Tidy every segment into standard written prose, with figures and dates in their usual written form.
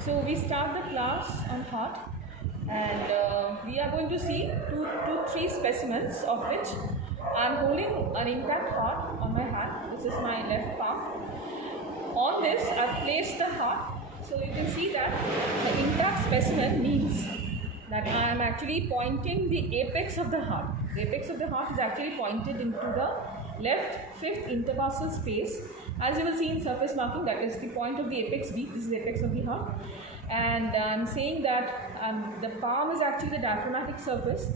So we start the class on heart, and we are going to see three specimens, of which I am holding an intact heart on my hand. This is my left palm. On this I have placed the heart. So you can see that the intact specimen means that I am actually pointing the apex of the heart. The apex of the heart is actually pointed into the left fifth intercostal space. As you will see in surface marking, that is the point of the apex beak. This is the apex of the heart. And I am saying that the palm is actually the diaphragmatic surface,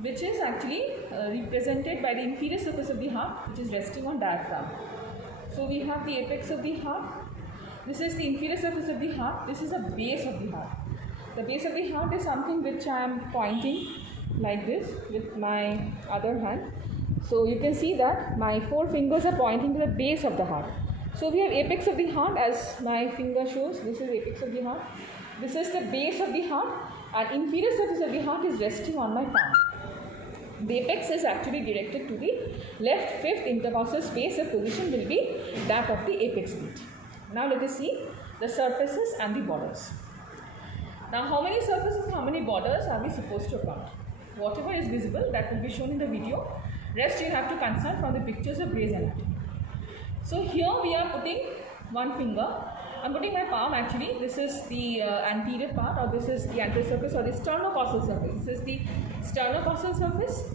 which is actually represented by the inferior surface of the heart, which is resting on diaphragm. So we have the apex of the heart. This is the inferior surface of the heart. This is the base of the heart. The base of the heart is something which I am pointing like this with my other hand. So you can see that my four fingers are pointing to the base of the heart. So we have apex of the heart, as my finger shows. This is apex of the heart. This is the base of the heart, and inferior surface of the heart is resting on my palm. The apex is actually directed to the left fifth intercostal space. The position will be that of the apex beat. Now let us see the surfaces and the borders. Now how many surfaces, how many borders are we supposed to count? Whatever is visible, that will be shown in the video. Rest you have to consult from the pictures of Gray's Anatomy. So here we are putting one finger. I am putting my palm actually. This is the anterior part, or this is the anterior surface, or the sternocostal surface. This is the sternocostal surface.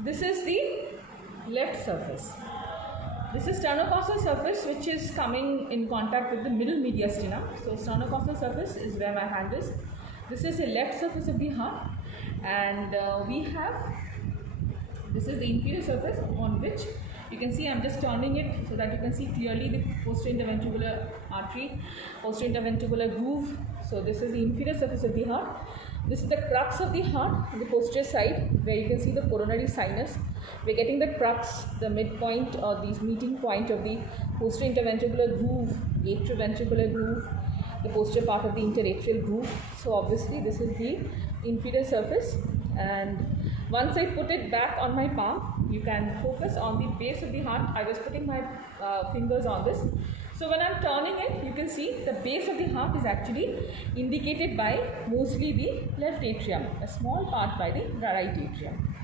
This is the left surface. This is sternocostal surface, which is coming in contact with the middle mediastinum. So sternocostal surface is where my hand is. This is the left surface of the heart, and we have, this is the inferior surface, on which you can see I am just turning it so that you can see clearly the posterior interventricular artery, posterior interventricular groove. So this is the inferior surface of the heart. This is the crux of the heart on the posterior side, where you can see the coronary sinus. We are getting the crux, the midpoint, or the meeting point of the posterior interventricular groove, atrioventricular groove, the posterior part of the interatrial groove. So obviously this is the inferior surface, and once I put it back on my palm, you can focus on the base of the heart. I was putting my fingers on this. So when I am turning it, you can see the base of the heart is actually indicated by mostly the left atrium, a small part by the right atrium.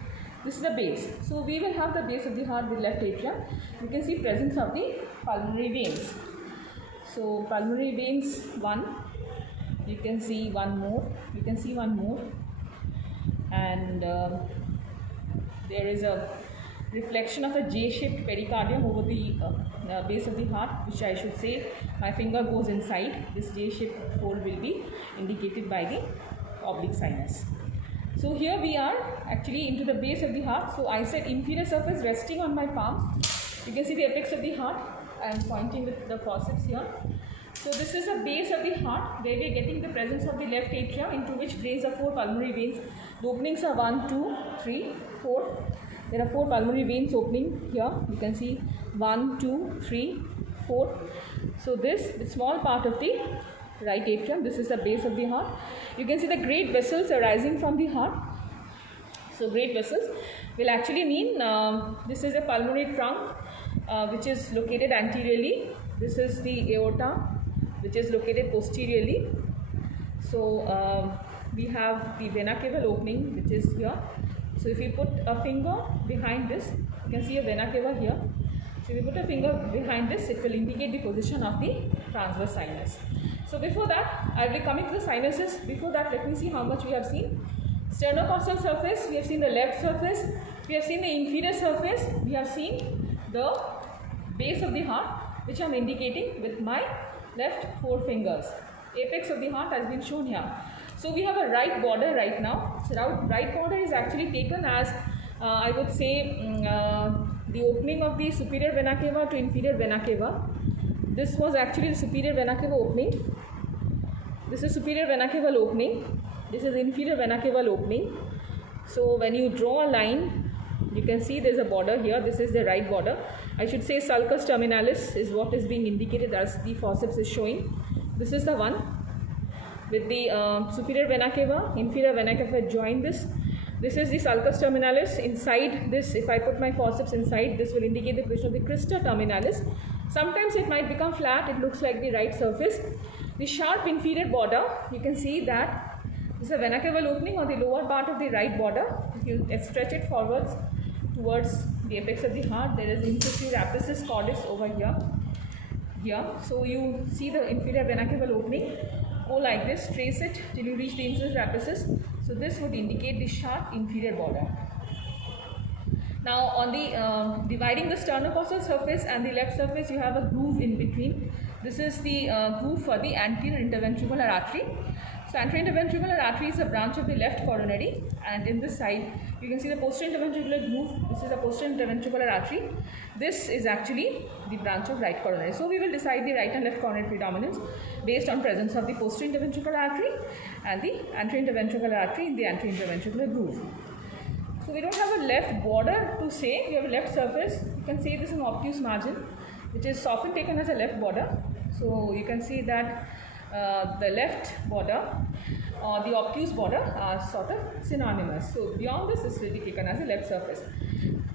This is the base. So we will have the base of the heart with left atrium. You can see presence of the pulmonary veins. So pulmonary veins, one. You can see one more. You can see one more. And there is a reflection of a J-shaped pericardium over the base of the heart, which I should say my finger goes inside. This J-shaped fold will be indicated by the oblique sinus. So here we are actually into the base of the heart. So I said inferior surface resting on my palm. You can see the apex of the heart. I am pointing with the forceps here. So this is the base of the heart, where we are getting the presence of the left atrium, into which drains the four pulmonary veins. The openings are 1, 2, 3, 4. There are 4 pulmonary veins opening here. You can see 1, 2, 3, 4. So this is small part of the right atrium. This is the base of the heart. You can see the great vessels arising from the heart. So great vessels will actually mean this is a pulmonary trunk which is located anteriorly. This is the aorta, which is located posteriorly. So we have the vena cava opening, which is here. So if you put a finger behind this, you can see a vena cava here. So if you put a finger behind this, it will indicate the position of the transverse sinus. So before that, I will be coming to the sinuses. Before that, let me see how much we have seen. Sternocostal surface, we have seen the left surface. We have seen the inferior surface. We have seen the base of the heart, which I am indicating with my left 4 fingers. Apex of the heart has been shown here. So we have a right border right now. So right border is actually taken as I would say the opening of the superior vena cava to inferior vena cava. This was actually the superior vena cava opening. This is superior vena cava opening. This is inferior vena cava opening. So when you draw a line, you can see there is a border here. This is the right border. I should say sulcus terminalis is what is being indicated as the forceps is showing. This is the one with the superior vena cava, inferior vena cava join this. This is the sulcus terminalis. Inside this, if I put my forceps inside, this will indicate the position of the crista terminalis. Sometimes it might become flat, it looks like the right surface. the sharp inferior border, you can see that this is a vena cava opening on the lower part of the right border. If you stretch it forwards towards the apex of the heart, there is inferior apices cordis over here. So you see the inferior vena cava opening, go like this, trace it till you reach the inferior apices. So this would indicate the sharp inferior border. Now on the dividing the sternocostal surface and the left surface, you have a groove in between. This is the groove for the anterior interventricular artery. So anterior interventricular artery is a branch of the left coronary, and in this side you can see the posterior interventricular groove. This is the posterior interventricular artery. This is actually the branch of right coronary. So we will decide the right and left coronary predominance based on presence of the posterior interventricular artery and the anterior interventricular artery in the anterior interventricular groove. So we don't have a left border to say, we have a left surface. You can see this is an obtuse margin, which is often taken as a left border. So you can see that the left border or the obtuse border are sort of synonymous. So beyond this will be taken as a left surface.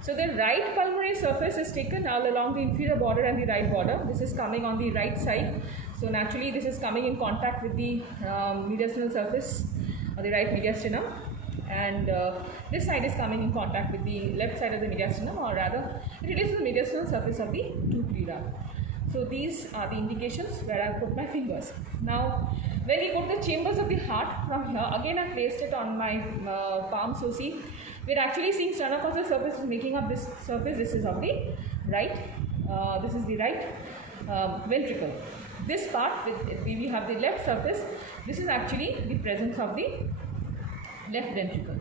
So the right pulmonary surface is taken all along the inferior border and the right border. This is coming on the right side. So naturally this is coming in contact with the mediastinal surface or the right mediastinum. And this side is coming in contact with the left side of the mediastinum, or rather it is the mediastinal surface of the tooth pleura. So these are the indications where I put my fingers. Now when we go to the chambers of the heart from here, again I placed it on my palm. So see, we are actually seeing sternocostal surface is making up this surface. This is of the right, this is the right ventricle. This part, we have the left surface. This is actually the presence of the left ventricle.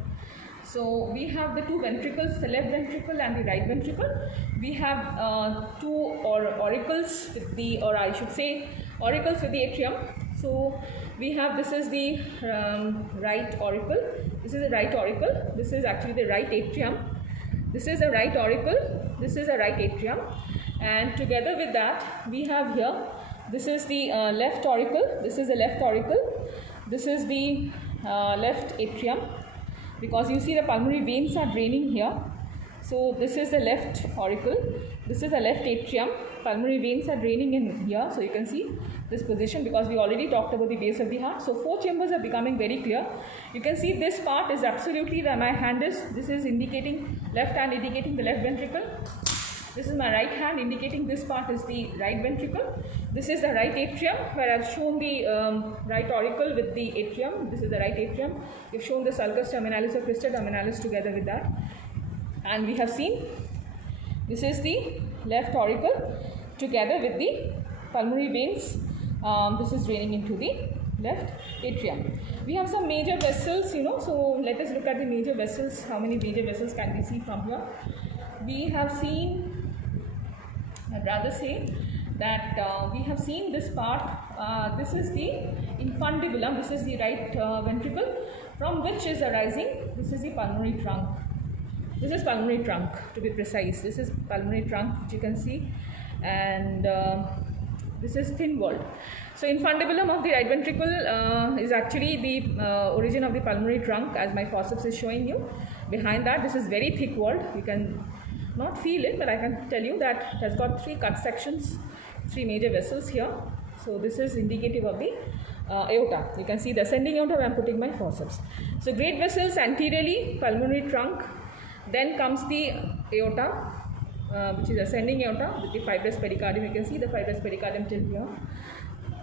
So we have the two ventricles, the left ventricle and the right ventricle. We have two auricles with the, or I should say auricles with the atrium. So we have, this is the right auricle, this is the right auricle, this is actually the right atrium, this is the right auricle, this is the right atrium, and together with that we have here, this is the left auricle, this is the left auricle, this is the left atrium, because you see the pulmonary veins are draining here. So this is the left auricle, this is the left atrium, pulmonary veins are draining in here. So you can see this position, because we already talked about the base of the heart. So four chambers are becoming very clear. You can see this part is absolutely where my hand is. This is indicating, left hand indicating the left ventricle. This is my right hand indicating this part is the right ventricle. This is the right atrium, where I have shown the right auricle with the atrium. This is the right atrium. We have shown the sulcus terminalis or crista terminalis together with that. And we have seen this is the left auricle together with the pulmonary veins. This is draining into the left atrium. We have some major vessels, so let us look at the major vessels. How many major vessels can we see from here? We have seen, I'd rather say that we have seen this part. This is the infundibulum, this is the right ventricle, from which is arising, this is the pulmonary trunk. This is pulmonary trunk, to be precise. This is pulmonary trunk, which you can see, and this is thin walled. So infundibulum of the right ventricle is actually the origin of the pulmonary trunk, as my forceps is showing you. Behind that, this is very thick walled. You can not feel it, but I can tell you that it has got three cut sections, three major vessels here. So this is indicative of the aorta. You can see the ascending aorta where I am putting my forceps. So great vessels anteriorly, pulmonary trunk, then comes the aorta, which is ascending aorta with the fibrous pericardium. You can see the fibrous pericardium till here.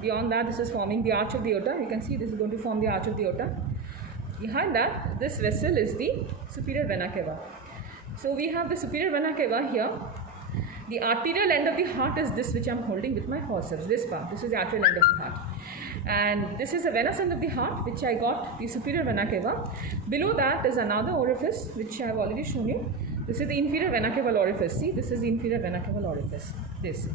Beyond that, this is forming the arch of the aorta. You can see this is going to form the arch of the aorta. Behind that, this vessel is the superior vena cava. So we have the superior vena cava here. The arterial end of the heart is this, which I am holding with my forceps. This part, this is the arterial end of the heart. And this is the venous end of the heart, which I got the superior vena cava. Below that is another orifice, which I have already shown you. This is the inferior vena cava orifice. See, this is the inferior vena cava orifice. This.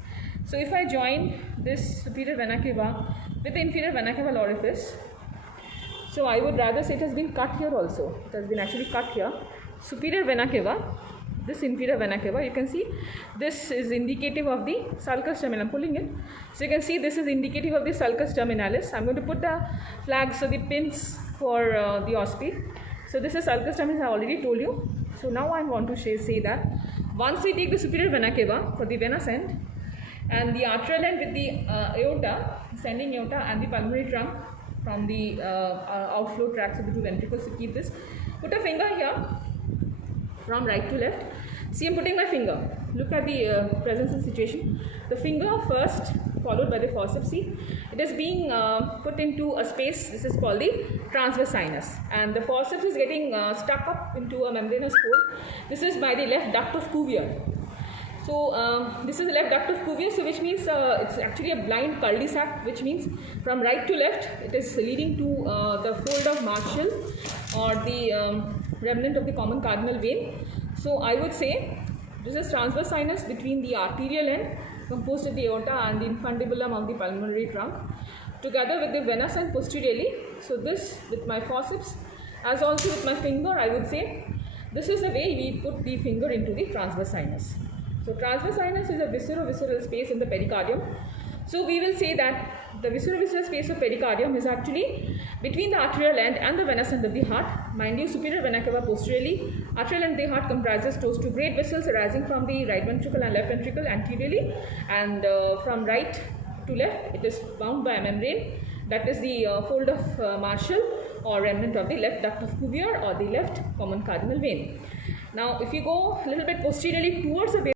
So if I join this superior vena cava with the inferior vena cava orifice, so I would rather say it has been cut here also. It has been actually cut here. Superior vena cava, this inferior vena cava, you can see this is indicative of the sulcus terminalis. I am pulling it. So you can see this is indicative of the sulcus terminalis. I am going to put the flags or the pins for the OSPE. So this is sulcus terminalis, I already told you. So now I want to say that once we take the superior vena cava for the venous end, and the arterial end with the aorta, ascending aorta, and the pulmonary trunk from the outflow tracts of the two ventricles. So keep this. Put a finger here from right to left. See, I'm putting my finger. Look at the presence and situation. The finger first, followed by the forceps. See, it is being put into a space. This is called the transverse sinus, and the forceps is getting stuck up into a membranous hole. This is by the left duct of Cuvier. So this is the left duct of Cuvier, so which means it's actually a blind cul-de-sac, which means from right to left it is leading to the fold of Marshall or the remnant of the common cardinal vein. So I would say this is transverse sinus between the arterial end composed of the aorta and the infundibulum of the pulmonary trunk, together with the vena sign posteriorly. So this with my forceps as also with my finger, I would say this is the way we put the finger into the transverse sinus. So transverse sinus is a visceral space in the pericardium. So we will say that the visceral space of pericardium is actually between the arterial end and the venous end of the heart. Mind you, superior vena cava posteriorly. Arterial end of the heart comprises those two great vessels arising from the right ventricle and left ventricle anteriorly, and from right to left it is bound by a membrane, that is the fold of Marshall or remnant of the left duct of Cuvier or the left common cardinal vein. Now if you go a little bit posteriorly towards the